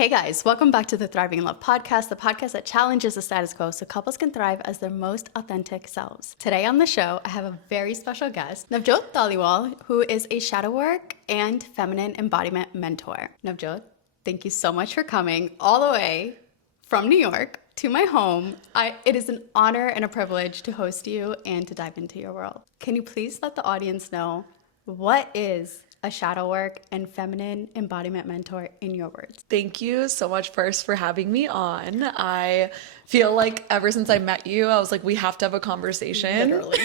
Hey guys, welcome back to the Thriving Love podcast, the podcast that challenges the status quo so couples can thrive as their most authentic selves. Today on the show, I have a very special guest, Navjot Dhaliwal, who is a shadow work and feminine embodiment mentor. Navjot, thank you so much for coming all the way from New York to my home. It is an honor and a privilege to host you and to dive into your world. Can you please let the audience know what is a shadow work and feminine embodiment mentor in your words? Thank you so much first for having me on. I feel like ever since I met you, I was like, we have to have a conversation. Literally.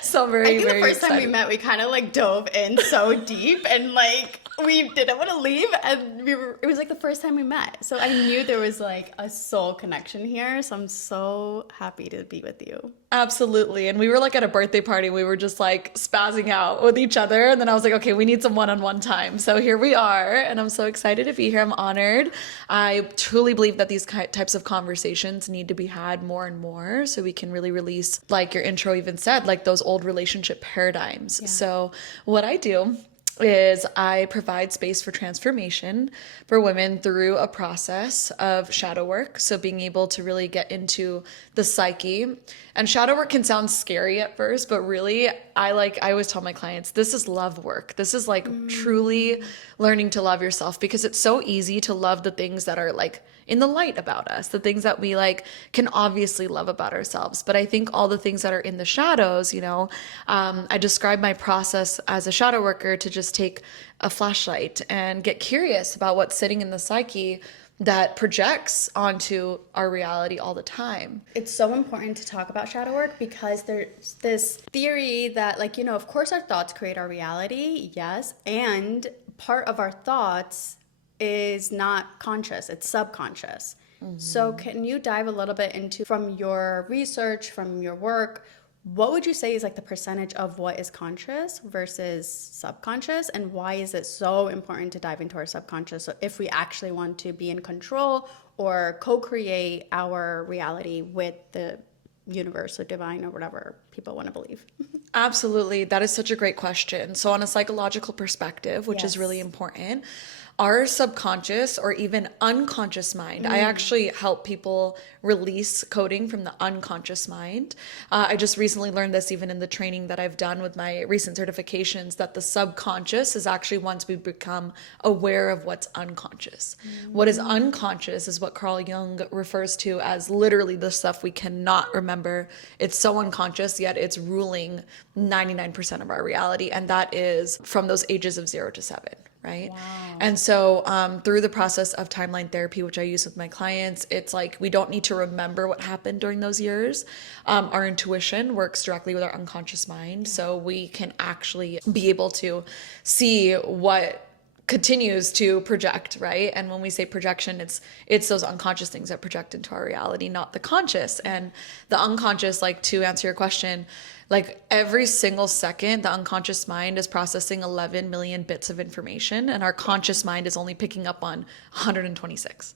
So I'm very the first excited. time we met, we kind of like dove in so deep and like we didn't want to leave, and it was like the first time we met. So I knew there was like a soul connection here. So I'm so happy to be with you. Absolutely. And we were like at a birthday party. We were just like spazzing out with each other. And then I was like, okay, we need some one-on-one time. So here we are. And I'm so excited to be here. I'm honored. I truly believe that these types of conversations need to be had more and more so we can really release, like your intro even said, like those old relationship paradigms. Yeah. So what I do is I provide space for transformation for women through a process of shadow work. So being able to really get into the psyche. And shadow work can sound scary at first, but really I always tell my clients, this is love work. This is like truly learning to love yourself, because it's so easy to love the things that are like in the light about us, the things that we like can obviously love about ourselves. But I think all the things that are in the shadows, I describe my process as a shadow worker to just take a flashlight and get curious about what's sitting in the psyche that projects onto our reality all the time. It's so important to talk about shadow work because there's this theory that of course our thoughts create our reality, yes, and part of our thoughts is not conscious, it's subconscious. Mm-hmm. So can you dive a little bit into, from your research, from your work, what would you say is like the percentage of what is conscious versus subconscious, and why is it so important to dive into our subconscious? So if we actually want to be in control or co-create our reality with the universe or divine or whatever people want to believe. Absolutely. That is such a great question. So on a psychological perspective, which is really important, our subconscious or even unconscious mind, I actually help people release coding from the unconscious mind. I just recently learned this even in the training that I've done with my recent certifications, that the subconscious is actually once we become aware of what's unconscious. What is unconscious is what Carl Jung refers to as literally the stuff we cannot remember. It's so unconscious, yet it's ruling 99% of our reality. And that is from those ages of 0 to 7. Right? Wow. And so through the process of timeline therapy, which I use with my clients, it's like we don't need to remember what happened during those years. Our intuition works directly with our unconscious mind. So we can actually be able to see what continues to project, right? And when we say projection, it's those unconscious things that project into our reality, not the conscious. And the unconscious, like to answer your question, like every single second, the unconscious mind is processing 11 million bits of information, and our conscious mind is only picking up on 126.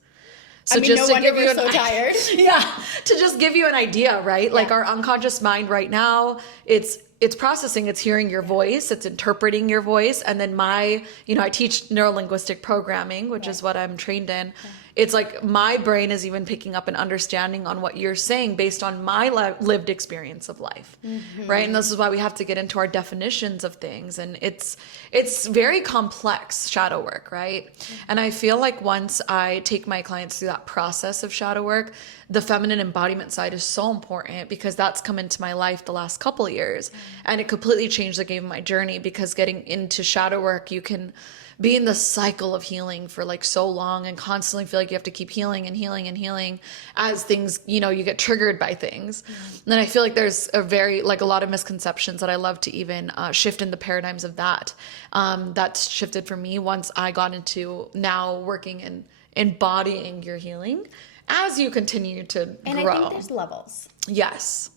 So no wonder we're so tired. Yeah, to just give you an idea, right? Yeah. Like our unconscious mind right now, it's processing, it's hearing your voice, it's interpreting your voice. And then I teach neuro-linguistic programming, which is what I'm trained in. Yeah. It's like my brain is even picking up an understanding on what you're saying based on my lived experience of life, right? And this is why we have to get into our definitions of things. And it's very complex shadow work, right? And I feel like once I take my clients through that process of shadow work, the feminine embodiment side is so important, because that's come into my life the last couple of years. And it completely changed the game of my journey, because getting into shadow work, you can be in the cycle of healing for like so long and constantly feel like you have to keep healing and healing and healing as things, you get triggered by things. And then I feel like there's a lot of misconceptions that I love to even shift in the paradigms of that. That's shifted for me once I got into now working and embodying your healing as you continue to grow. And I think there's levels. Yes.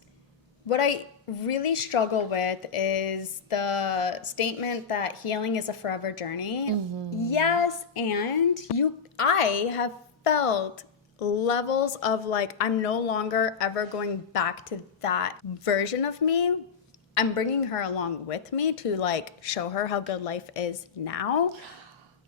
What I really struggle with is the statement that healing is a forever journey. Yes, and I have felt levels of like, I'm no longer ever going back to that version of me. I'm bringing her along with me to like show her how good life is now.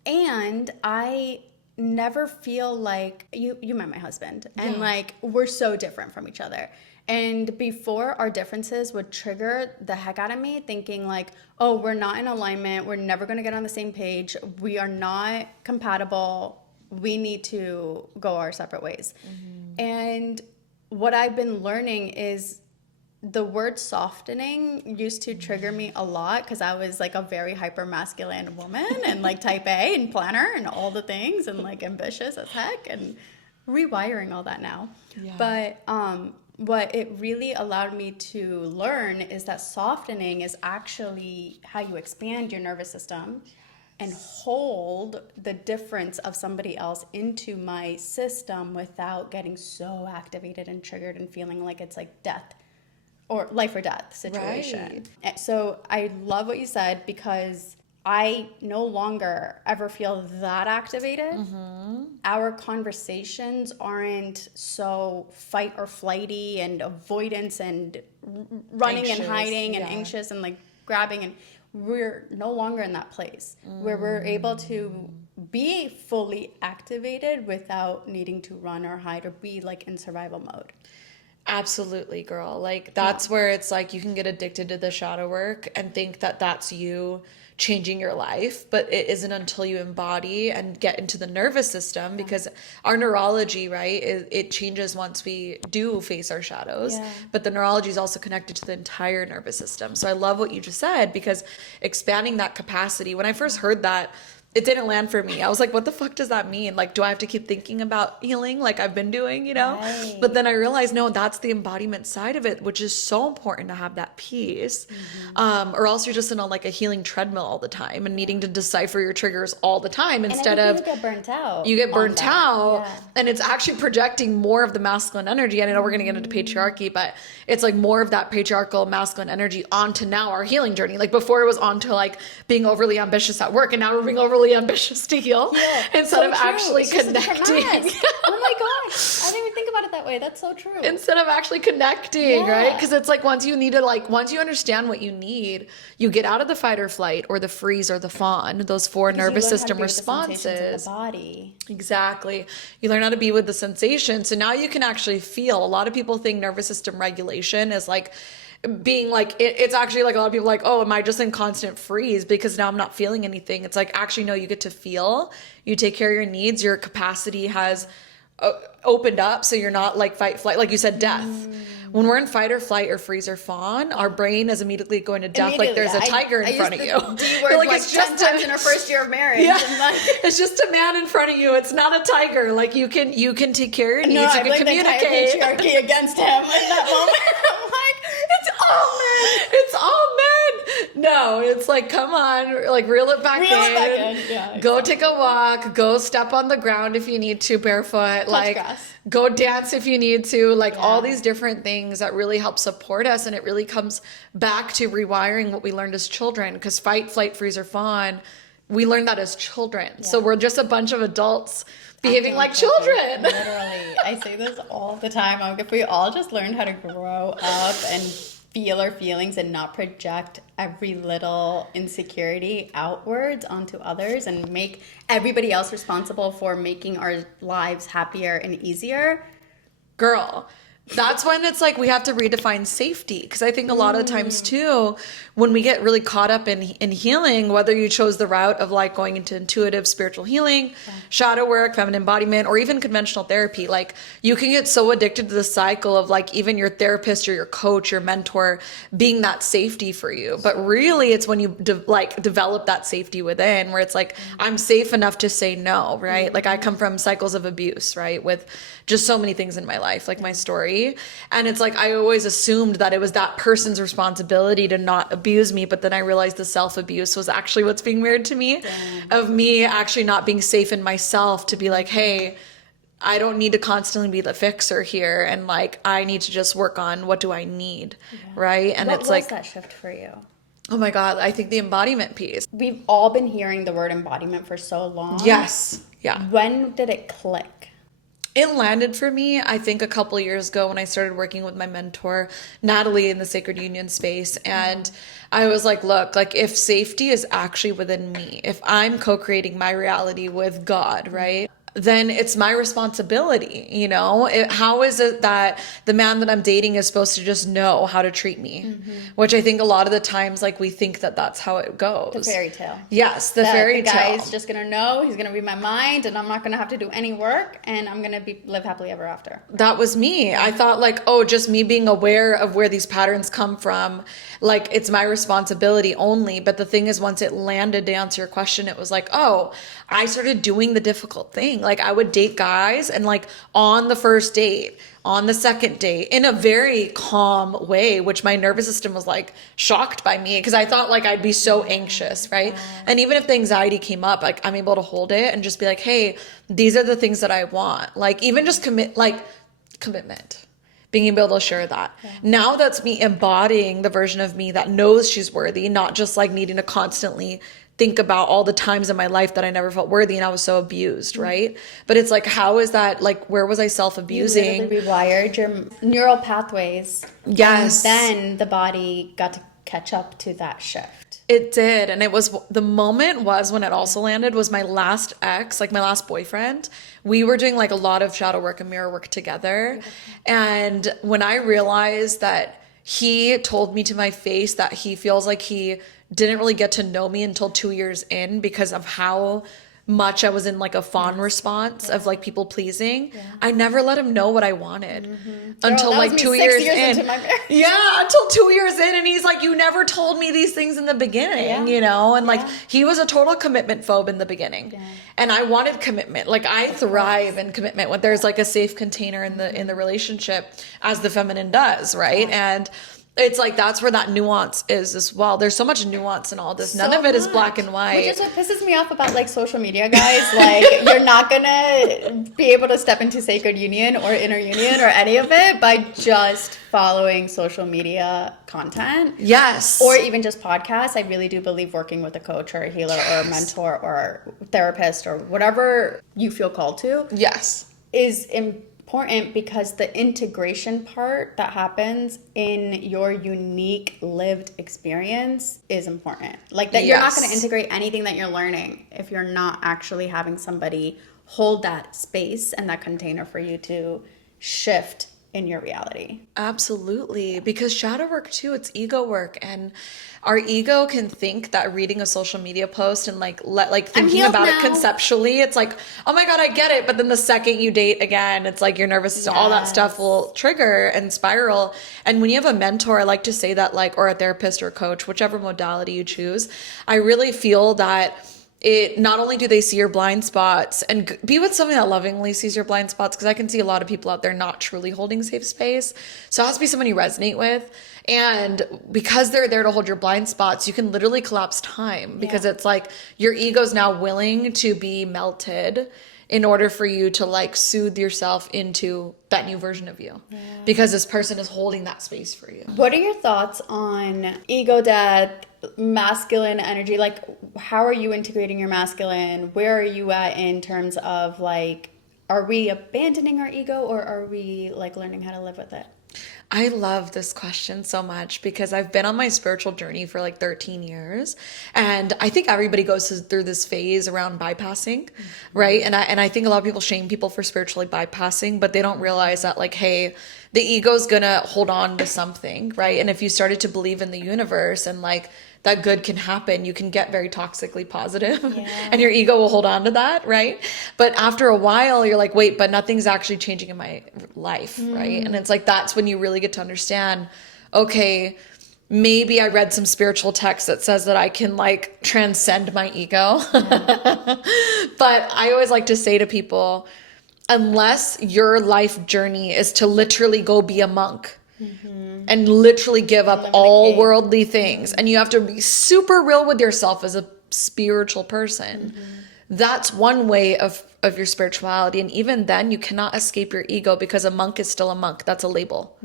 And I never feel like you met my husband, and like we're so different from each other. And before, our differences would trigger the heck out of me, thinking like, oh, we're not in alignment, we're never going to get on the same page, we are not compatible, we need to go our separate ways. And what I've been learning is the word softening used to trigger me a lot, because I was like a very hyper masculine woman and like type A and planner and all the things and like ambitious as heck, and rewiring all that now. But what it really allowed me to learn is that softening is actually how you expand your nervous system and hold the difference of somebody else into my system without getting so activated and triggered and feeling like it's like death or life or death situation. Right. So I love what you said, because I no longer ever feel that activated. Our conversations aren't so fight or flighty and avoidance and running anxious, and hiding and anxious and like grabbing, and we're no longer in that place where we're able to be fully activated without needing to run or hide or be like in survival mode. Absolutely, girl. Like that's where it's like you can get addicted to the shadow work and think that that's you changing your life, but it isn't until you embody and get into the nervous system, because our neurology, right, it changes once we do face our shadows, but the neurology is also connected to the entire nervous system. So I love what you just said, because expanding that capacity, when I first heard that, it didn't land for me. I was like, what the fuck does that mean? Like, do I have to keep thinking about healing like I've been doing, you know? Right. But then I realized, no, that's the embodiment side of it, which is so important to have that piece. Or else you're just in a healing treadmill all the time and needing to decipher your triggers all the time, instead of you get burnt out. You get burnt out, and it's actually projecting more of the masculine energy. I know we're going to get into patriarchy, but it's like more of that patriarchal masculine energy onto now our healing journey. Like before it was onto like being overly ambitious at work, and now we're being overly ambitious to heal instead of actually connecting. Oh my gosh, I didn't even think about it that way. That's so true. Instead of actually connecting, right? Because it's like once you understand what you need, you get out of the fight or flight or the freeze or the fawn, those four nervous system responses. The body. Exactly. You learn how to be with the sensation. So now you can actually feel. A lot of people think nervous system regulation is like being like, it's actually like a lot of people are like, oh, am I just in constant freeze because now I'm not feeling anything? It's like, actually, no, you get to feel, you take care of your needs, your capacity has opened up. So you're not like fight, flight, like you said, death. When we're in fight or flight or freeze or fawn, our brain is immediately going to death. Like there's a tiger in front of you. D-word like it's 10 times in our first year of marriage. Yeah. It's just a man in front of you. It's not a tiger. Like you can take care of your needs. You can communicate. The entire patriarchy against him in that moment. I'm like, it's all men. It's all men. No, it's like, come on, like reel it back in. Yeah, go take a walk. Go step on the ground if you need to, barefoot. Touch grass. Go dance if you need to. Like all these different things that really help support us, and it really comes back to rewiring what we learned as children. Because fight, flight, freeze, or fawn, we learned that as children. So we're just a bunch of adults behaving like children. Literally. I say this all the time. If we all just learned how to grow up and feel our feelings and not project every little insecurity outwards onto others and make everybody else responsible for making our lives happier and easier. Girl, that's when it's like we have to redefine safety. Because I think a lot of the times too, when we get really caught up in healing, whether you chose the route of like going into intuitive spiritual healing, shadow work, feminine embodiment, or even conventional therapy, like you can get so addicted to the cycle of like even your therapist or your coach, your mentor being that safety for you. But really it's when you develop that safety within, where it's like, I'm safe enough to say no, right? Like I come from cycles of abuse, right? With just so many things in my life, like my story. And it's like, I always assumed that it was that person's responsibility to not abuse me. But then I realized the self-abuse was actually what's being mirrored to me. Of me actually not being safe in myself to be like, hey, I don't need to constantly be the fixer here. And like, I need to just work on what do I need. Right. And what it's was like that shift for you? Oh my God, I think the embodiment piece. We've all been hearing the word embodiment for so long. Yes. Yeah. When did it click? It landed for me, I think, a couple of years ago when I started working with my mentor, Natalie, in the Sacred Union space. And I was like, look, like if safety is actually within me, if I'm co-creating my reality with God, right? then it's my responsibility, you know? How is it that the man that I'm dating is supposed to just know how to treat me? Which I think a lot of the times, like, we think that that's how it goes. The fairy tale. Yes, the fairy tale. The guy's just gonna know, he's gonna read my mind, and I'm not gonna have to do any work, and I'm gonna live happily ever after. That was me. I thought, like, oh, just me being aware of where these patterns come from, like, it's my responsibility only. But the thing is, once it landed, to answer your question, it was like, oh, I started doing the difficult thing. Like, I would date guys, and like on the first date, on the second date, in a very calm way, which my nervous system was like shocked by me, because I thought like I'd be so anxious, right? And even if the anxiety came up, like, I'm able to hold it and just be like, hey, these are the things that I want. Like, even just commitment, being able to share that. Now that's me embodying the version of me that knows she's worthy, not just like needing to constantly think about all the times in my life that I never felt worthy and I was so abused, right? But it's like, how is that, like, where was I self-abusing? You literally rewired your neural pathways. Yes. And then the body got to catch up to that shift. It did. And it was, the moment was when it also landed was my last ex, like my last boyfriend. We were doing like a lot of shadow work and mirror work together. And when I realized that he told me to my face that he feels like he didn't really get to know me until 2 years in because of how much I was in like a fawn response of like people pleasing. I never let him know what I wanted until like 2 years in. Yeah, until 2 years in. And he's like, you never told me these things in the beginning, you know? And like, he was a total commitment phobe in the beginning. And I wanted commitment. Like, I thrive in commitment when there's like a safe container in the relationship, as the feminine does, right? And it's like, that's where that nuance is as well. There's so much nuance in all this. None of it is black and white. Which is what pisses me off about like social media, guys. Like, you're not gonna be able to step into sacred union or inner union or any of it by just following social media content. Yes. Or even just podcasts. I really do believe working with a coach or a healer or a mentor or therapist or whatever you feel called to. Yes. Is important, because the integration part that happens in your unique lived experience is important. Like, that you're not going to integrate anything that you're learning if you're not actually having somebody hold that space and that container for you to shift in your reality. Absolutely. Because shadow work too, it's ego work, and our ego can think that reading a social media post and thinking about it conceptually, it's like, oh my God, I get it. But then the second you date again, it's like your nervous system, all that stuff will trigger and spiral. And when you have a mentor, I like to say that, like, or a therapist or a coach, whichever modality you choose, I really feel that it not only do they see your blind spots, and be with somebody that lovingly sees your blind spots, because I can see a lot of people out there not truly holding safe space. So it has to be someone you resonate with. And because they're there to hold your blind spots, you can literally collapse time, because it's like your ego's now willing to be melted in order for you to like soothe yourself into that new version of you, because this person is holding that space for you. What are your thoughts on ego death, masculine energy? Like, how are you integrating your masculine? Where are you at in terms of like, are we abandoning our ego, or are we like learning how to live with it? I love this question so much, because I've been on my spiritual journey for like 13 years. And I think everybody goes through this phase around bypassing, right? And I think a lot of people shame people for spiritually bypassing, but they don't realize that, like, hey, the ego's gonna hold on to something, right? And if you started to believe in the universe and like that good can happen, you can get very toxically positive and your ego will hold on to that, right? But after a while, you're like, wait, but nothing's actually changing in my life, right? And it's like, that's when you really get to understand, okay, maybe I read some spiritual text that says that I can like transcend my ego. But I always like to say to people, unless your life journey is to literally go be a monk, and literally give up all worldly things, and you have to be super real with yourself as a spiritual person. That's one way of your spirituality. And even then, you cannot escape your ego, because a monk is still a monk. That's a label.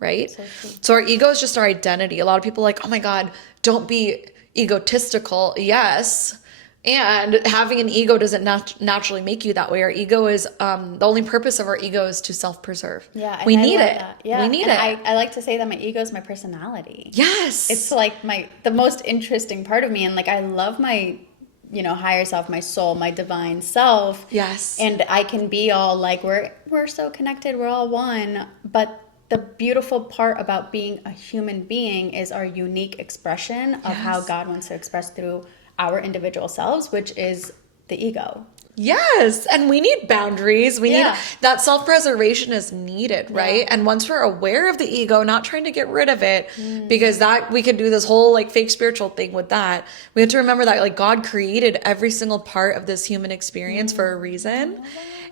Right? So our ego is just our identity. A lot of people are like, oh my God, don't be egotistical. Yes. And having an ego doesn't naturally make you that way. Our ego is, the only purpose of our ego is to self-preserve. We need it. We need it. I like to say that my ego is my personality. Yes. It's like the most interesting part of me. And like, I love my higher self, my soul, my divine self. Yes. And I can be all like, we're so connected, we're all one. But the beautiful part about being a human being is our unique expression of how God wants to express through our individual selves, which is the ego. Yes. And we need boundaries. We need that self-preservation is needed, right? And once we're aware of the ego, not trying to get rid of it, because that we could do this whole like fake spiritual thing with that. We have to remember that like God created every single part of this human experience for a reason.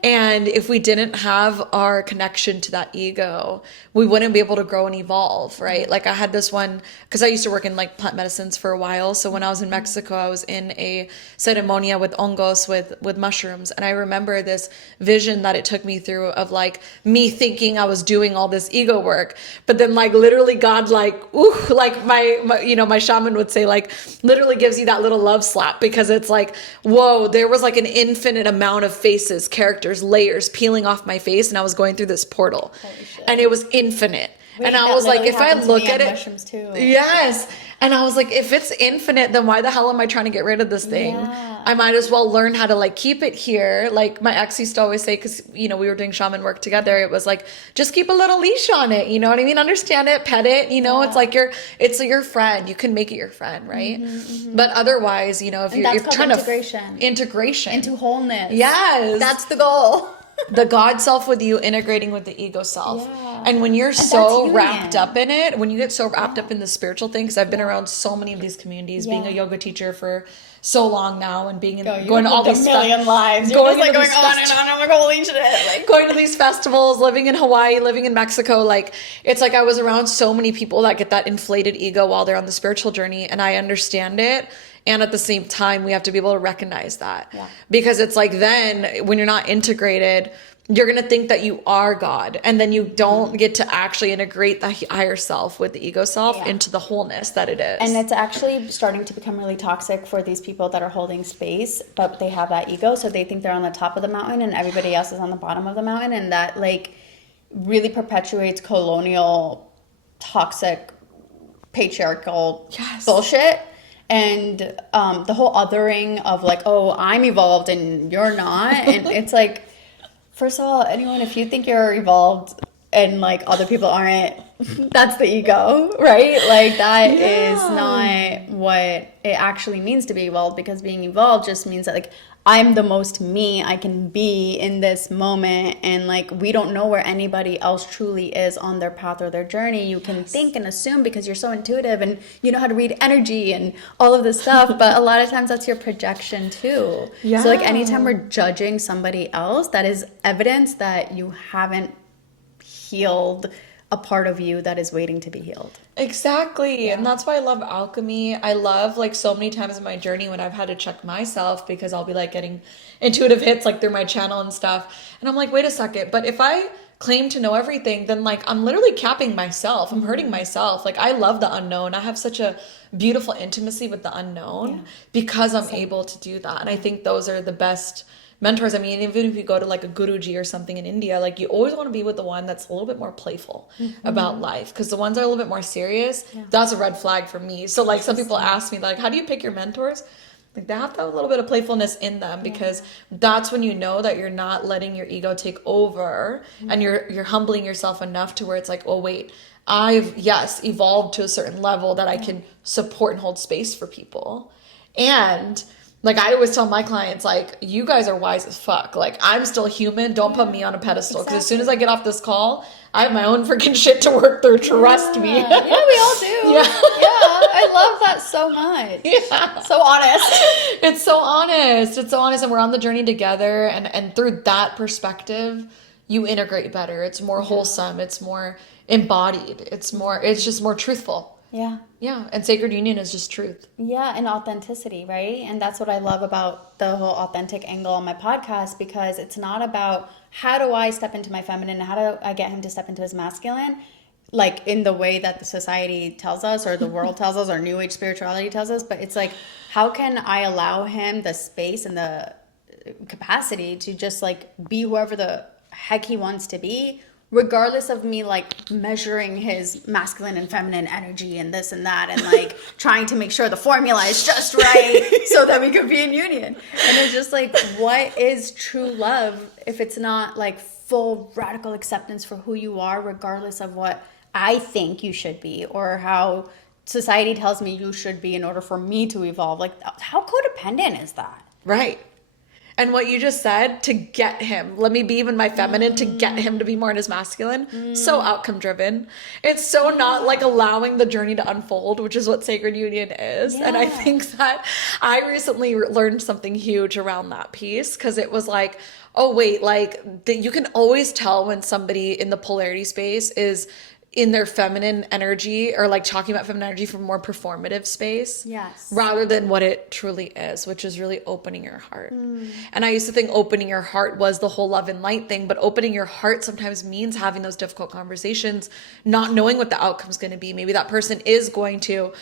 And if we didn't have our connection to that ego, we wouldn't be able to grow and evolve, right? Like I had this one, because I used to work in like plant medicines for a while. So when I was in Mexico, I was in a ceremonia with hongos, with mushrooms. And I remember this vision that it took me through of like me thinking I was doing all this ego work. But then like literally God like, ooh, like my shaman would say like literally gives you that little love slap, because it's like, whoa, there was like an infinite amount of faces, characters, layers peeling off my face, and I was going through this portal and it was infinite. Wait, and I was like, if I look at it, mushrooms too. Yes. And I was like, if it's infinite, then why the hell am I trying to get rid of this thing? I might as well learn how to like keep it here. Like my ex used to always say, because we were doing shaman work together, it was like, just keep a little leash on it, you know what I mean? Understand it, pet it, it's like it's your friend. You can make it your friend, right? But otherwise, if you're trying to integration into wholeness. Yes. That's the goal. The God self with you integrating with the ego self. And when you're so wrapped up in it, when you get so wrapped up in the spiritual thing, because I've been around so many of these communities, being a yoga teacher for so long now, and being going to all these million lives. You're just like going on and on. I'm like, holy shit. Like going to these festivals, living in Hawaii, living in Mexico. Like it's like I was around so many people that get that inflated ego while they're on the spiritual journey, and I understand it. And at the same time, we have to be able to recognize that. Because it's like then when you're not integrated, you're going to think that you are God. And then you don't get to actually integrate the higher self with the ego self into the wholeness that it is. And it's actually starting to become really toxic for these people that are holding space, but they have that ego. So they think they're on the top of the mountain and everybody else is on the bottom of the mountain. And that like really perpetuates colonial, toxic, patriarchal bullshit. And the whole othering of like, oh, I'm evolved and you're not. And it's like, first of all, anyone, if you think you're evolved and like other people aren't, that's the ego, right? Like that is not what it actually means to be evolved, because being evolved just means that like I'm the most me I can be in this moment, and like we don't know where anybody else truly is on their path or their journey. You can think and assume because you're so intuitive and you know how to read energy and all of this stuff, but a lot of times that's your projection too. So like anytime we're judging somebody else, that is evidence that you haven't healed a part of you that is waiting to be healed. Exactly. And that's why I love alchemy. I love like so many times in my journey when I've had to check myself, because I'll be like getting intuitive hits like through my channel and stuff. And I'm like, wait a second, but if I claim to know everything, then like I'm literally capping myself. I'm hurting myself. Like I love the unknown. I have such a beautiful intimacy with the unknown because I'm able to do that. And I think those are the best mentors. I mean, even if you go to like a Guruji or something in India, like you always want to be with the one that's a little bit more playful about life, because the ones that are a little bit more serious, that's a red flag for me. So like some people ask me like, how do you pick your mentors? Like they have to have a little bit of playfulness in them, because that's when you know that you're not letting your ego take over and you're humbling yourself enough to where it's like, oh wait, I've evolved to a certain level that I can support and hold space for people. And like I always tell my clients, like, you guys are wise as fuck. Like, I'm still human. Don't put me on a pedestal. Because as soon as I get off this call, I have my own freaking shit to work through. Trust me. Yeah, we all do. I love that so much. So honest. It's so honest. It's so honest. And we're on the journey together. And through that perspective, you integrate better. It's more wholesome. It's more embodied. It's just more truthful. Yeah. And sacred union is just truth. Yeah. And authenticity, right? And that's what I love about the whole authentic angle on my podcast, because it's not about how do I step into my feminine, how do I get him to step into his masculine, like in the way that the society tells us or the world tells us or new age spirituality tells us. But it's like, how can I allow him the space and the capacity to just like be whoever the heck he wants to be regardless of me like measuring his masculine and feminine energy and this and that, and like trying to make sure the formula is just right so that we can be in union. And it's just like, what is true love if it's not like full radical acceptance for who you are, regardless of what I think you should be or how society tells me you should be in order for me to evolve? Like, how codependent is that? Right. And what you just said, to get him, let me be even my feminine, to get him to be more in his masculine, so outcome driven. It's so not like allowing the journey to unfold, which is what sacred union is. Yeah. And I think that I recently learned something huge around that piece, because it was like, oh wait, like you can always tell when somebody in the polarity space is in their feminine energy, or like talking about feminine energy from a more performative space. Yes. Rather than what it truly is, which is really opening your heart. And I used to think opening your heart was the whole love and light thing, but opening your heart sometimes means having those difficult conversations, not knowing what the outcome's going to be. Maybe that person is going to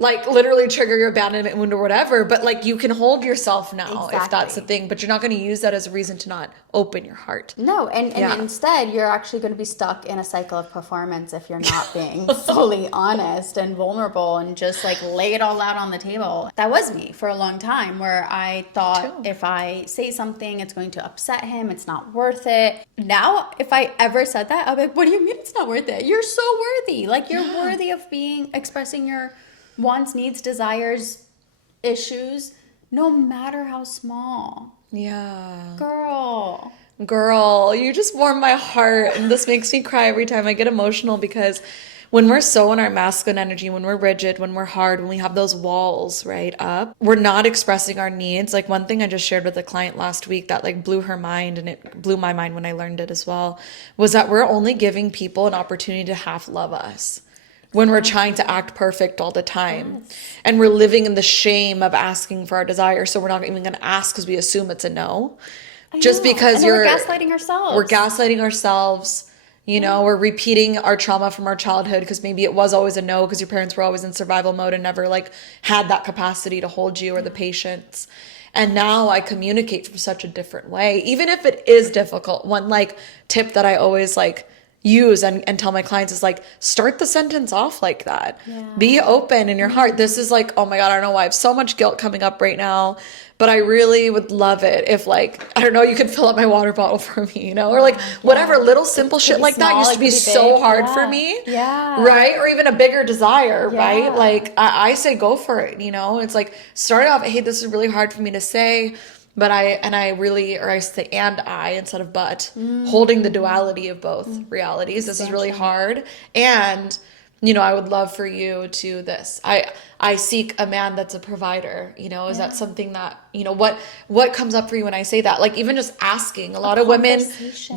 like literally trigger your abandonment wound or whatever, but like you can hold yourself now if that's the thing, but you're not going to use that as a reason to not open your heart. No, and instead you're actually going to be stuck in a cycle of performance if you're not being fully honest and vulnerable and just like lay it all out on the table. That was me for a long time, where I thought if I say something, it's going to upset him, it's not worth it. Now, if I ever said that, I'll be like, what do you mean it's not worth it? You're so worthy. Like, you're worthy of expressing your wants, needs, desires, issues, no matter how small. Yeah. Girl, you just warm my heart. And this makes me cry every time. I get emotional, because when we're so in our masculine energy, when we're rigid, when we're hard, when we have those walls right up, we're not expressing our needs. Like, one thing I just shared with a client last week that like blew her mind, and it blew my mind when I learned it as well, was that we're only giving people an opportunity to half love us when we're trying to act perfect all the time. And we're living in the shame of asking for our desire. So we're not even going to ask because we assume it's a no. Just because we're gaslighting ourselves. We're gaslighting ourselves. You know, we're repeating our trauma from our childhood, because maybe it was always a no because your parents were always in survival mode and never like had that capacity to hold you or the patience. And now I communicate from such a different way, even if it is difficult. One like tip that I always like use and tell my clients is like, start the sentence off like that. Be open in your heart. This is like, oh my God, I don't know why I have so much guilt coming up right now, but I really would love it if like, I don't know, you could fill up my water bottle for me, you know, or like whatever little simple shit like that used to be so hard for me. Right. Or even a bigger desire, right? Like I say, go for it. You know, it's like, start off, hey, this is really hard for me to say, but I say instead of but, holding the duality of both realities. This is really hard. And, you know, I would love for you to this. I seek a man that's a provider. You know, is that something that, you know, what comes up for you when I say that? Like, even just asking. A lot of women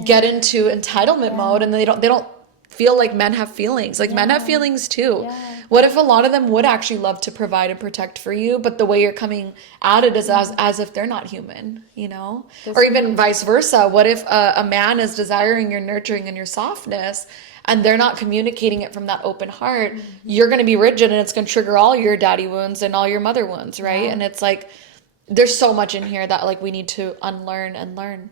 get into entitlement mode, and they don't feel like men have feelings. Like, men have feelings too. What if a lot of them would actually love to provide and protect for you, but the way you're coming at it is as if they're not human, you know? Or even vice versa. What if a man is desiring your nurturing and your softness, and they're not communicating it from that open heart? You're going to be rigid, and it's going to trigger all your daddy wounds and all your mother wounds, right? And it's like, there's so much in here that like we need to unlearn and learn.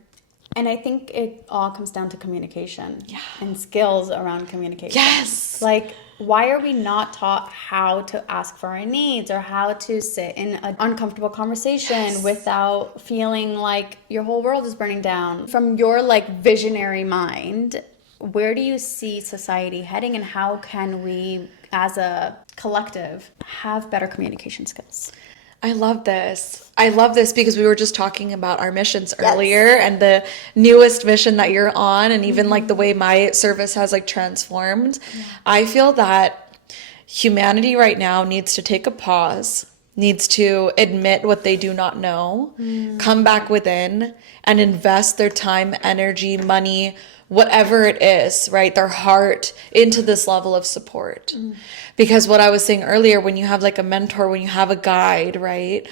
And I think it all comes down to communication and skills around communication. Yes. Like, why are we not taught how to ask for our needs, or how to sit in an uncomfortable conversation without feeling like your whole world is burning down? From your like visionary mind, where do you see society heading, and how can we as a collective have better communication skills? I love this. Because we were just talking about our missions earlier, and the newest mission that you're on, and even like the way my service has like transformed. I feel that humanity right now needs to take a pause, needs to admit what they do not know, come back within and invest their time, energy, money, whatever it is, right? Their heart into this level of support. Because what I was saying earlier, when you have like a mentor, when you have a guide, right,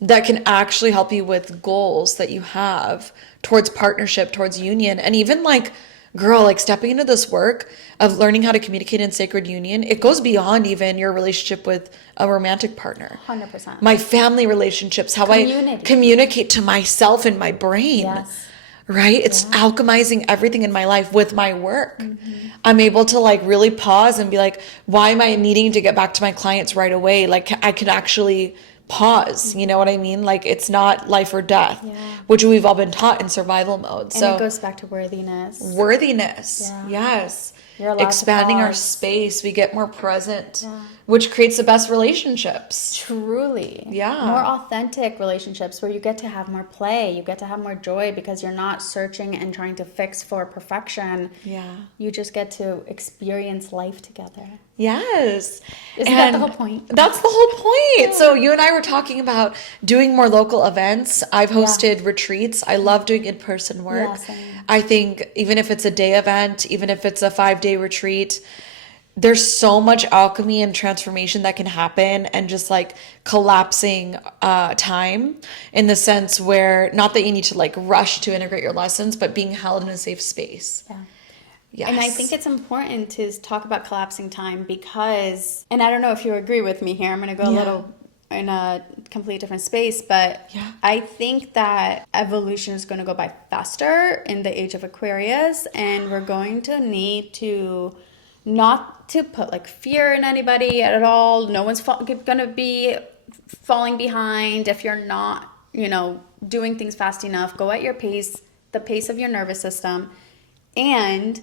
that can actually help you with goals that you have towards partnership, towards union, and even like, girl, like stepping into this work of learning how to communicate in sacred union, it goes beyond even your relationship with a romantic partner. 100%. My family relationships, how I communicate to myself in my brain. right? It's alchemizing everything in my life with my work. I'm able to like really pause and be like, why am I needing to get back to my clients right away? Like I can actually pause, you know what I mean? Like it's not life or death, which we've all been taught in survival mode. And it goes back to worthiness. Worthiness, yes. You're allowed expanding to our pause. space, we get more present, which creates the best relationships. Truly. Yeah. More authentic relationships where you get to have more play, you get to have more joy because you're not searching and trying to fix for perfection. Yeah. You just get to experience life together. Yes. Isn't that the whole point? That's the whole point. So you and I were talking about doing more local events. I've hosted retreats. I love doing in-person work. Yeah, same. I think even if it's a day event, even if it's a 5-day retreat, there's so much alchemy and transformation that can happen, and just like collapsing time in the sense where, not that you need to like rush to integrate your lessons, but being held in a safe space. Yeah. Yes. And I think it's important to talk about collapsing time because, and I don't know if you agree with me here, I'm going to go a little in a complete different space, but I think that evolution is going to go by faster in the age of Aquarius, and we're going to need to not to put like fear in anybody at all. No one's going to be falling behind if you're not, you know, doing things fast enough. Go at your pace, the pace of your nervous system, and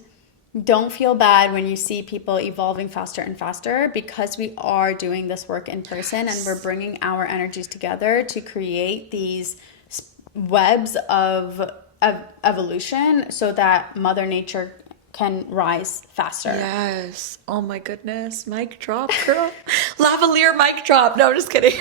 don't feel bad when you see people evolving faster and faster, because we are doing this work in person and we're bringing our energies together to create these webs of evolution so that Mother Nature can rise faster. Yes. Oh my goodness. Mic drop, girl. Lavalier mic drop. No, I'm just kidding.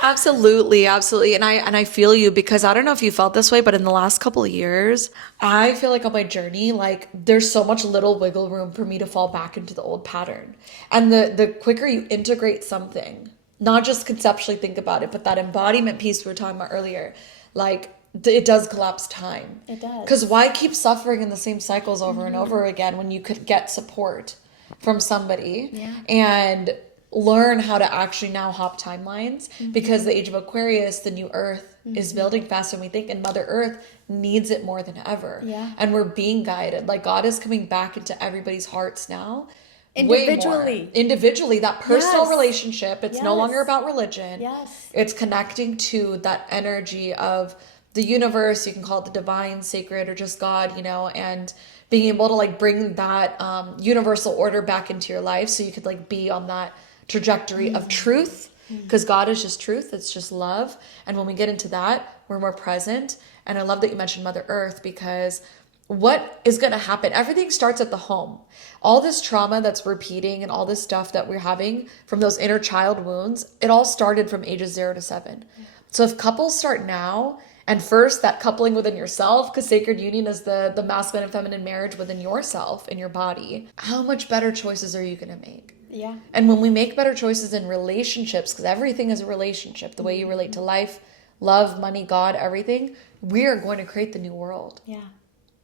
Absolutely, absolutely. And I feel you, because I don't know if you felt this way, but in the last couple of years, I feel like on my journey, like there's so much little wiggle room for me to fall back into the old pattern. And the quicker you integrate something, not just conceptually think about it, but that embodiment piece we were talking about earlier, like it does collapse time. It does. Because why keep suffering in the same cycles over and over again when you could get support from somebody and learn how to actually now hop timelines, because the age of Aquarius, the new earth, is building faster than we think, and Mother Earth needs it more than ever. And we're being guided. Like God is coming back into everybody's hearts now. Individually, that personal relationship. It's no longer about religion. It's connecting to that energy of the universe. You can call it the divine, sacred, or just God, you know, and being able to like bring that universal order back into your life so you could like be on that trajectory of truth, because God is just truth. It's just love. And when we get into that, we're more present. And I love that you mentioned Mother Earth, because what is going to happen? Everything starts at the home. All this trauma that's repeating and all this stuff that we're having from those inner child wounds, it all started from ages 0 to 7. So if couples start now, and first that coupling within yourself, because sacred union is the masculine and feminine marriage within yourself, in your body, how much better choices are you going to make? And when we make better choices in relationships, because everything is a relationship, the way you relate to life, love, money, God, everything, we are going to create the new world.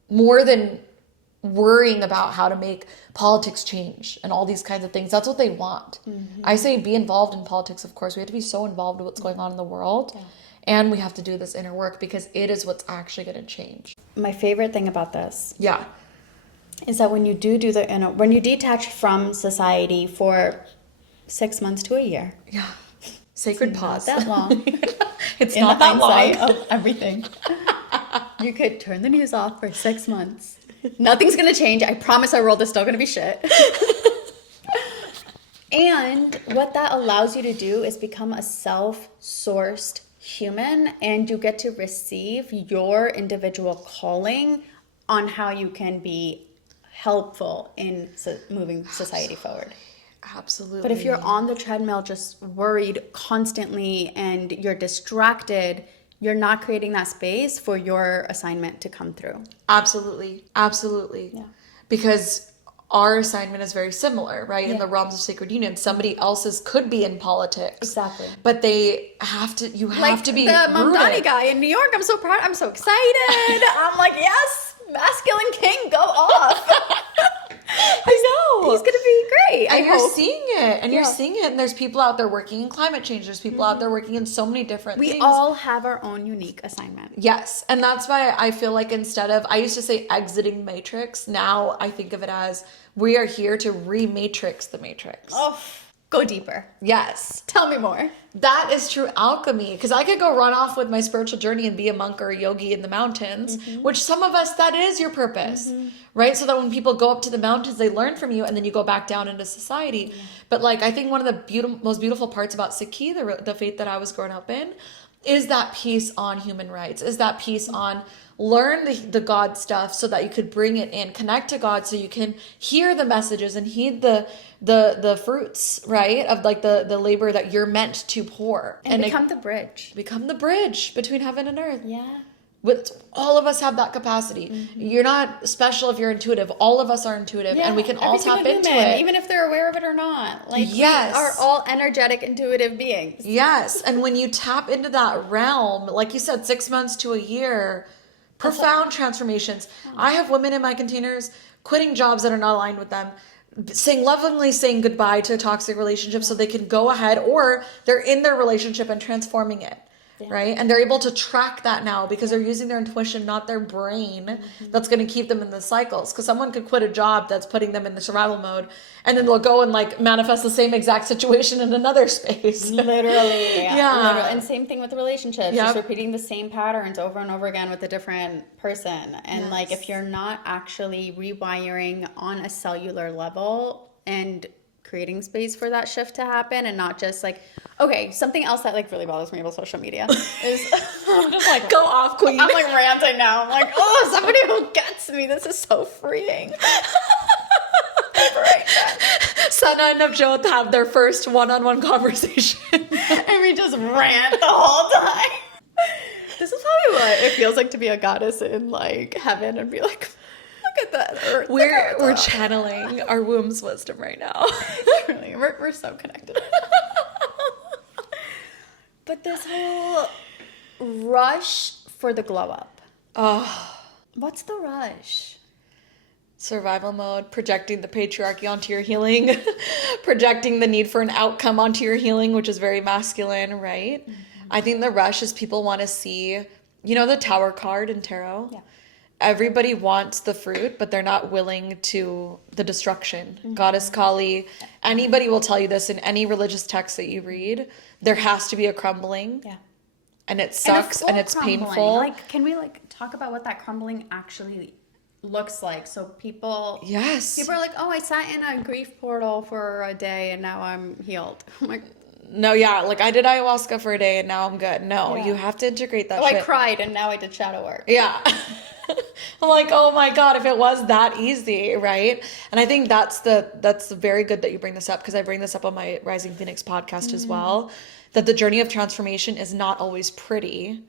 More than worrying about how to make politics change and all these kinds of things. That's what they want. I say be involved in politics, of course. We have to be so involved with what's going on in the world. And we have to do this inner work, because it is what's actually going to change. My favorite thing about this Yeah. is that when you do the inner, when you detach from society for 6 months to a year. Sacred pause. Not that long. It's In not the that long. hindsight of everything. You could turn the news off for 6 months. Nothing's going to change. I promise our world is still going to be shit. And what that allows you to do is become a self-sourced human, and you get to receive your individual calling on how you can be helpful in moving society forward. Absolutely. But if you're on the treadmill just worried constantly and you're distracted, you're not creating that space for your assignment to come through. Absolutely. Because our assignment is very similar, right? In the realms of sacred union, somebody else's could be in politics. Exactly. But they have to, you have to be the Mamdani rooted. guy in New York. I'm so proud. I'm so excited. I'm like, yes, masculine king, go off. I know. He's going to be great. And you're seeing it. And you're you're seeing it. And there's people out there working in climate change. There's people out there working in so many different things. We all have our own unique assignment. Yes. And that's why I feel like instead of, I used to say exiting matrix. Now I think of it as we are here to re-matrix the matrix. Oh, go deeper. Yes. Tell me more. That is true alchemy. Because I could go run off with my spiritual journey and be a monk or a yogi in the mountains, which some of us, that is your purpose, right? So that when people go up to the mountains, they learn from you and then you go back down into society. Yeah. But like, I think one of the most beautiful parts about Sikhi, the faith that I was growing up in, is that piece on human rights, is that piece on learn the God stuff so that you could bring it in, connect to God so you can hear the messages and heed the fruits, right? Of like the labor that you're meant to pour. And become the bridge. Become the bridge between heaven and earth. Yeah. All of us have that capacity. You're not special if you're intuitive. All of us are intuitive and we can all tap into it. Even if they're aware of it or not. Like, yes. We are all energetic, intuitive beings. Yes. And when you tap into that realm, like you said, 6 months to a year, profound transformations. I have women in my containers quitting jobs that are not aligned with them, lovingly saying goodbye to a toxic relationship so they can go ahead, or they're in their relationship and transforming it. Yeah. Right? And they're able to track that now because they're using their intuition, not their brain, that's going to keep them in the cycles. Because someone could quit a job that's putting them in the survival mode, and then they'll go and like manifest the same exact situation in another space. Literally. Yeah. Literally. And same thing with the relationships. Yep. Just repeating the same patterns over and over again with a different person. And like, if you're not actually rewiring on a cellular level and creating space for that shift to happen, and not just like, okay, something else that like really bothers me about social media is I'm just like, go off, queen. I'm like ranting now. I'm like, oh, somebody who gets me. This is so freeing. Sana and Navjot have their first one-on-one conversation. And we just rant the whole time. This is probably what it feels like to be a goddess in like heaven and be like, look at that earth. We're channeling our womb's wisdom right now. Truly, we're so connected. But this whole rush for the glow up. Oh. What's the rush? Survival mode, projecting the patriarchy onto your healing, projecting the need for an outcome onto your healing, which is very masculine, right? I think the rush is people want to see, you know, the Tower card in tarot? Yeah. Everybody wants the fruit, but they're not willing to the destruction. Goddess Kali, anybody will tell you this in any religious text that you read. There has to be a crumbling. Yeah. And it sucks and it's painful. Like, can we like talk about what that crumbling actually looks like? So people are like, oh, I sat in a grief portal for a day and now I'm healed. I'm like, no, yeah, like I did ayahuasca for a day and now I'm good. No, you have to integrate that shit. I cried and now I did shadow work. Yeah. I'm like, oh my God, if it was that easy, right? And I think that's very good that you bring this up, because I bring this up on my Rising Phoenix podcast as well, that the journey of transformation is not always pretty,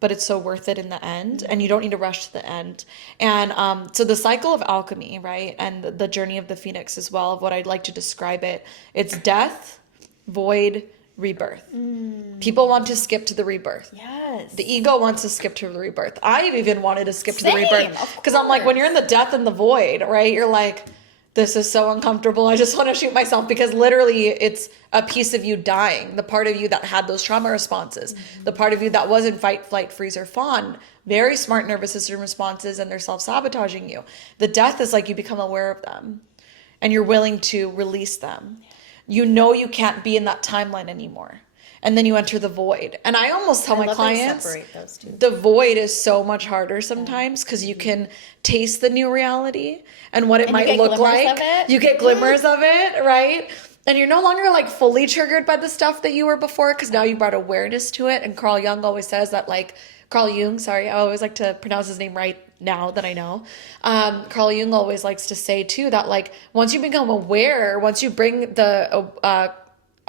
but it's so worth it in the end, and you don't need to rush to the end. And so the cycle of alchemy, right, and the journey of the Phoenix as well, of what I'd like to describe it, it's death, void, rebirth. People want to skip to the rebirth. Yes. The ego wants to skip to the rebirth. I even wanted to skip to the rebirth, because I'm like, when you're in the death and the void, right, you're like, this is so uncomfortable. I just want to shoot myself, because literally it's a piece of you dying. The part of you that had those trauma responses, the part of you that was in fight, flight, freeze, or fawn, very smart nervous system responses, and they're self-sabotaging you. The death is like you become aware of them and you're willing to release them. You know you can't be in that timeline anymore. And then you enter the void. And I almost tell my clients, the void is so much harder sometimes, because you can taste the new reality and what it might look like. You get glimmers of it, right? And you're no longer like fully triggered by the stuff that you were before, because now you brought awareness to it. And Carl Jung always says that, like, Carl Jung, sorry, I always like to pronounce his name right now that I know. Carl Jung always likes to say too that, like, once you become aware, once you bring the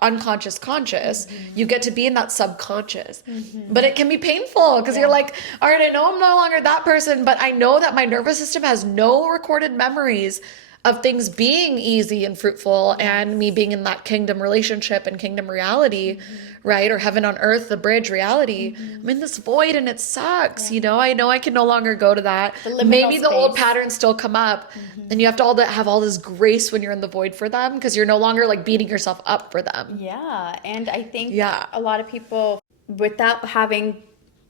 unconscious conscious, you get to be in that subconscious. But it can be painful, because you're like, all right, I know I'm no longer that person, but I know that my nervous system has no recorded memories of things being easy and fruitful and me being in that kingdom relationship and kingdom reality, right? Or heaven on earth, the bridge reality. I'm in this void and it sucks, you know? I know I can no longer go to that. Maybe the old patterns still come up and you have to have all this grace when you're in the void for them because you're no longer like beating yourself up for them. Yeah. And I think a lot of people, without having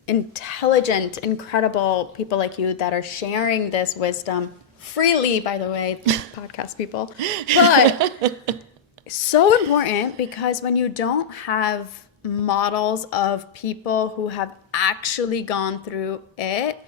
intelligent, incredible people like you that are sharing this wisdom freely, by the way, podcast people, but so important because when you don't have models of people who have actually gone through it,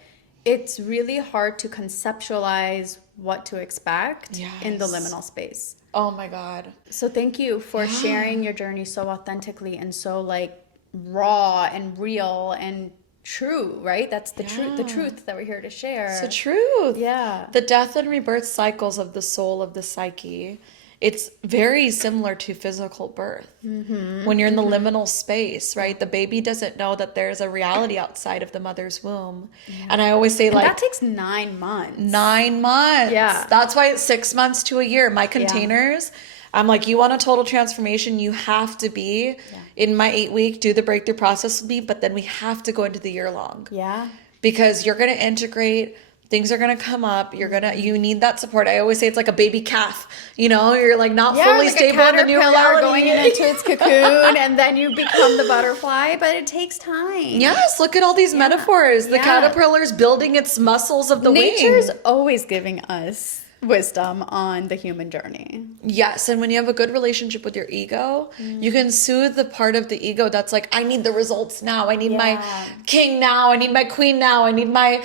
it's really hard to conceptualize what to expect in the liminal space. Oh my God. So thank you for sharing your journey so authentically and so like raw and real and true, right? That's the truth that we're here to share. It's the truth. Yeah. The death and rebirth cycles of the soul, of the psyche, it's very similar to physical birth. When you're in the liminal space, right? The baby doesn't know that there's a reality outside of the mother's womb. And I always say, like, that takes 9 months. 9 months. Yeah. That's why it's 6 months to a year. My containers, I'm like, you want a total transformation, you have to be in my 8-week, do the breakthrough process with me, but then we have to go into the year long. Yeah. Because you're going to integrate, things are going to come up, you need that support. I always say it's like a baby calf, you know, you're like not fully like stable in the new reality. Going into its cocoon and then you become the butterfly, but it takes time. Yes, look at all these metaphors. The caterpillar's building its muscles of the wing. Nature's always giving us wisdom on the human journey. Yes, and when you have a good relationship with your ego, you can soothe the part of the ego that's like, I need the results now. I need my king now. I need my queen now. I need my,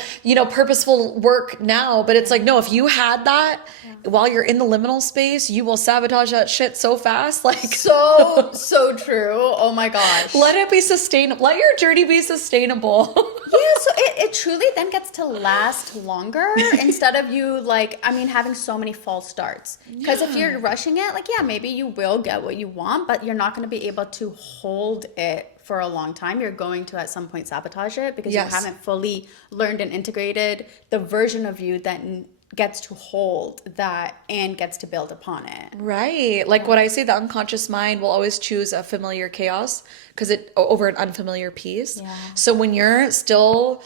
purposeful work now. But it's like, no, if you had that while you're in the liminal space, you will sabotage that shit so fast. Like so true. Oh my gosh. Let it be sustainable. Let your journey be sustainable. So it truly then gets to last longer instead of you having so many false starts. Because if you're rushing it, maybe you will get what you want, but you're not going to be able to hold it for a long time. You're going to at some point sabotage it because you haven't fully learned and integrated the version of you that gets to hold that and gets to build upon it. Right. Like what I say, the unconscious mind will always choose a familiar chaos over an unfamiliar peace. Yeah. So when you're still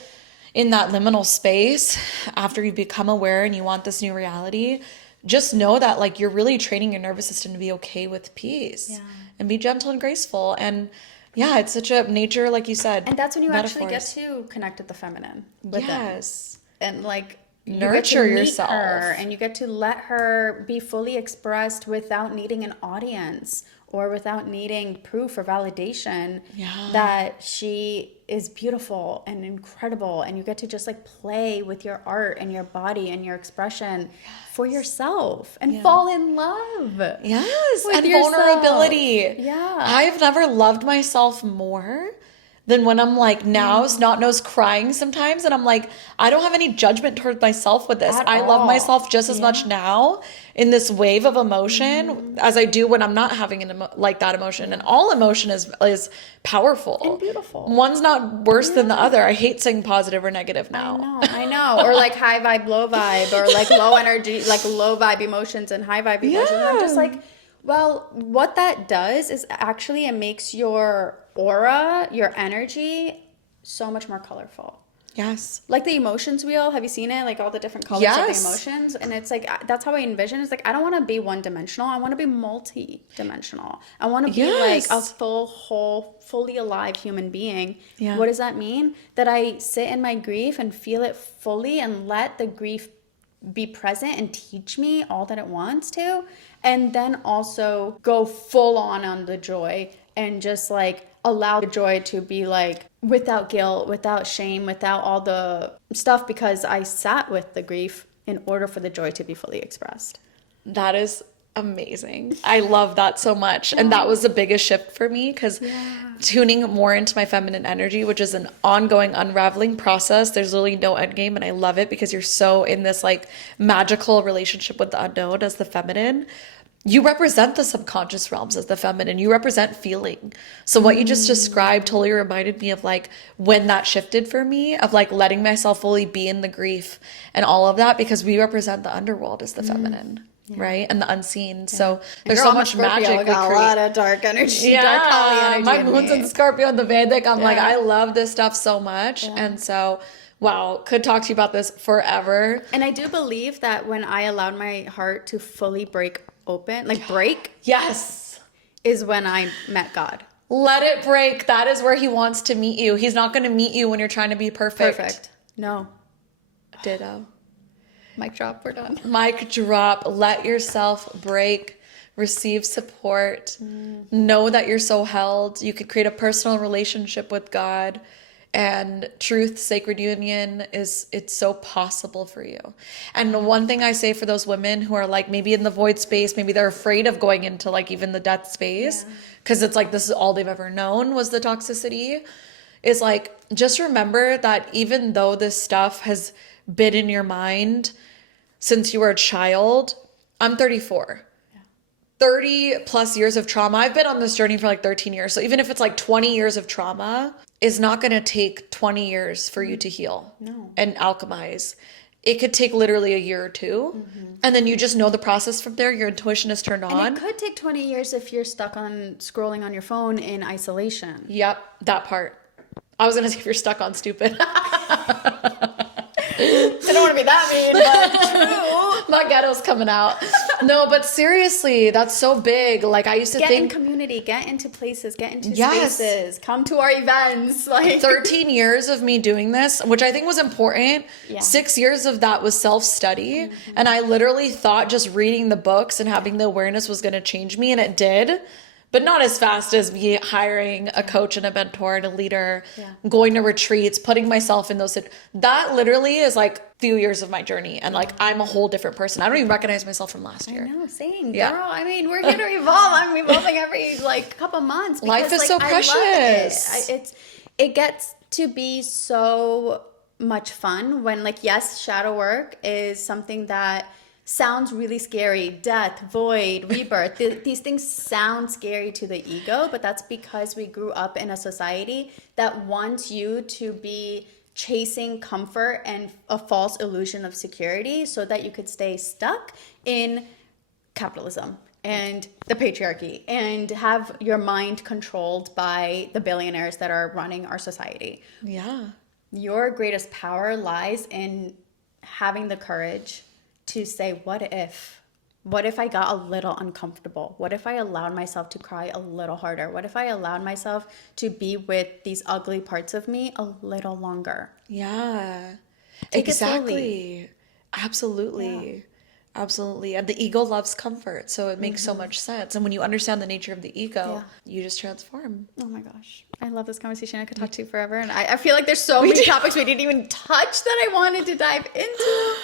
in that liminal space, after you become aware and you want this new reality, just know that you're really training your nervous system to be okay with peace and be gentle and graceful. And it's such a nature, like you said. And that's when you actually get to connect with the feminine. Yes. And nurture yourself. And you get to let her be fully expressed without needing an audience or without needing proof or validation that she is beautiful and incredible. And you get to just play with your art and your body and your expression for yourself and fall in love. Yes. And yourself. vulnerability. Yeah. I've never loved myself more than when I'm now snot nose crying sometimes, and I'm like, I don't have any judgment toward myself with this. I love myself just as much now in this wave of emotion as I do when I'm not having that emotion. And all emotion is powerful and beautiful. One's not worse than the other. I hate saying positive or negative now. I know. Or high vibe, low vibe, or low energy, low vibe emotions and high vibe emotions. And I'm just well, what that does is actually it makes your aura, your energy, so much more colorful. Yes. The emotions wheel, have you seen it? All the different colors of the emotions. And it's that's how I envision it. It's I don't want to be one-dimensional. I want to be multi-dimensional. I want to be a full, whole, fully alive human being. Yeah. What does that mean? That I sit in my grief and feel it fully and let the grief be present and teach me all that it wants to. And then also go full on the joy and just allow the joy to be without guilt, without shame, without all the stuff, because I sat with the grief in order for the joy to be fully expressed. That is amazing. I love that so much. And that was the biggest shift for me because tuning more into my feminine energy, which is an ongoing unraveling process. There's really no end game. And I love it because you're so in this magical relationship with the unknown as the feminine. You represent the subconscious realms as the feminine. You represent feeling. So what you just described totally reminded me of when that shifted for me, of letting myself fully be in the grief and all of that, because we represent the underworld as the feminine. right? And the unseen. So And there's you're so on the much Scorpio, magic we got a create. lot of dark energy, Yeah, dark Kali energy. my in moon's me. in Scorpio in the Vedic. I'm like, Yeah. I love this stuff so much. And so, wow, could talk to you about this forever. And I do believe that when I allowed my heart to fully break open, like break, Yes. is when I met God. Let it break. That is where he wants to meet you. He's not going to meet you when you're trying to be perfect. Perfect. No. Ditto. Mic drop, we're done. Mic drop. Let yourself break. Receive support. Know that you're so held. You could create a personal relationship with God. And truth, sacred union it's so possible for you. And one thing I say for those women who are like maybe in the void space, maybe they're afraid of going into like even the death space, because it's like this is all they've ever known was the toxicity, is like, just remember that even though this stuff has been in your mind since you were a child, I'm 34. 30 plus years of trauma. I've been on this journey for like 13 years. So even if it's like 20 years of trauma, it's not going to take 20 years for you to heal and alchemize. It could take literally a year or two. And then you just know the process from there. Your intuition is turned on. And it could take 20 years if you're stuck on scrolling on your phone in isolation. Yep, that part. I was going to say if you're stuck on stupid. I don't want to be that mean, but true. My ghetto's coming out. No, but seriously, that's so big. Like I used to Get in think community, get into places, get into Yes. spaces, come to our events. Like 13 years of me doing this, which I think was important. Yeah. 6 years of that was self-study. And I literally thought just reading the books and having the awareness was going to change me. And it did. But not as fast as me hiring a coach and a mentor and a leader, going to retreats, putting myself in those. That literally is like a few years of my journey. And like, I'm a whole different person. I don't even recognize myself from last year. I know, same Yeah. girl. I mean, we're here to evolve. I'm evolving every like couple months. Because, Life is like, so I love precious. it gets to be so much fun when, like, yes, shadow work is something that sounds really scary. Death, void, rebirth. These things sound scary to the ego, but that's because we grew up in a society that wants you to be chasing comfort and a false illusion of security so that you could stay stuck in capitalism and the patriarchy and have your mind controlled by the billionaires that are running our society. Yeah. Your greatest power lies in having the courage to say, what if? What if I got a little uncomfortable? What if I allowed myself to cry a little harder? What if I allowed myself to be with these ugly parts of me a little longer? Yeah. Take it slowly. Exactly. Absolutely. Absolutely. And the ego loves comfort. So it makes so much sense. And when you understand the nature of the ego, you just transform. Oh my gosh. I love this conversation. I could talk to you forever. And I feel like there's so many topics we didn't even touch that I wanted to dive into.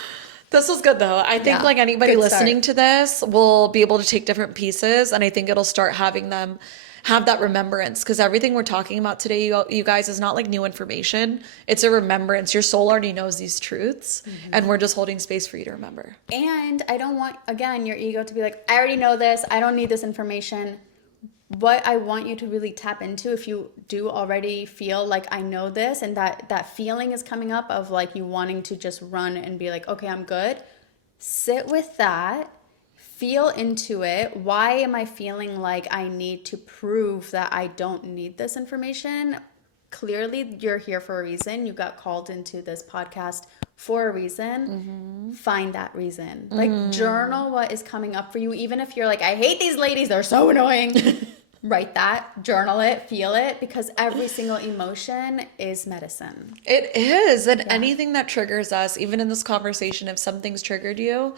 This was good though. I think like anybody good listening to this will be able to take different pieces, and I think it'll start having them have that remembrance, because everything we're talking about today, you guys, is not like new information. It's a remembrance. Your soul already knows these truths, and we're just holding space for you to remember. And I don't want, again, your ego to be like, I already know this. I don't need this information. What I want you to really tap into, if you do already feel like I know this, and that feeling is coming up of like you wanting to just run and be like, okay, I'm good. Sit with that. Feel into it. Why am I feeling like I need to prove that I don't need this information? Clearly, you're here for a reason. You got called into this podcast for a reason. Find that reason. Like, journal what is coming up for you. Even if you're like, I hate these ladies, they're so annoying. Write that, journal it, feel it, because every single emotion is medicine. It is. And anything that triggers us, even in this conversation, if something's triggered you,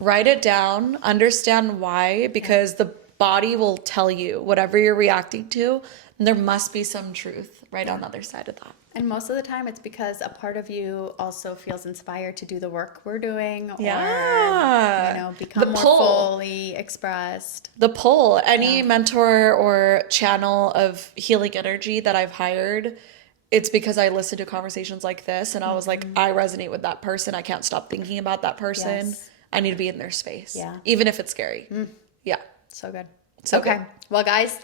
write it down, understand why, because the body will tell you whatever you're reacting to, and there must be some truth right on the other side of that. And most of the time it's because a part of you also feels inspired to do the work we're doing, or, become more fully expressed. The pull, any mentor or channel of healing energy that I've hired, it's because I listened to conversations like this and I was like, I resonate with that person. I can't stop thinking about that person. Yes. I need to be in their space. Yeah. Even if it's scary. Yeah. So good. So okay. good. Well, guys,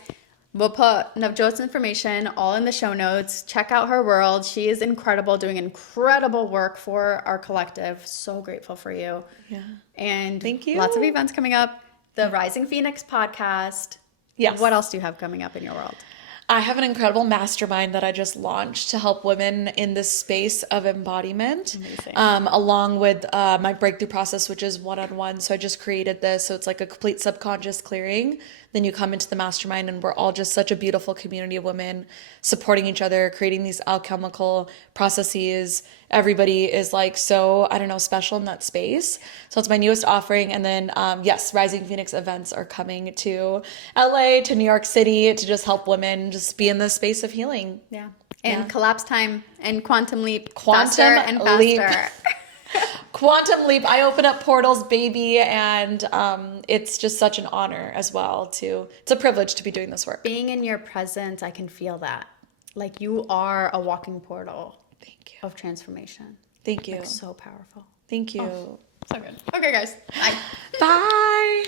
We'll put Navjot's information all in the show notes. Check out her world. She is incredible, doing incredible work for our collective. So grateful for you. Yeah. And Thank you. lots of events coming up. The Rising Phoenix podcast. Yes. What else do you have coming up in your world? I have an incredible mastermind that I just launched to help women in this space of embodiment, along with my breakthrough process, which is one-on-one. So I just created this. So it's like a complete subconscious clearing. Then you come into the mastermind and we're all just such a beautiful community of women supporting each other, creating these alchemical processes. Everybody is like so, I don't know, special in that space. So it's my newest offering. And then, yes, Rising Phoenix events are coming to LA, to New York City to just help women just be in the space of healing. Yeah. And collapse time and quantum leap. Quantum faster and faster. leap. Quantum leap. I open up portals, baby. And it's just such an honor as well it's a privilege to be doing this work. Being in your presence, I can feel that. Like you are a walking portal. Thank you. Of transformation. Thank you. Like so powerful. Thank you. Oh, so good. Okay, guys. Bye. Bye.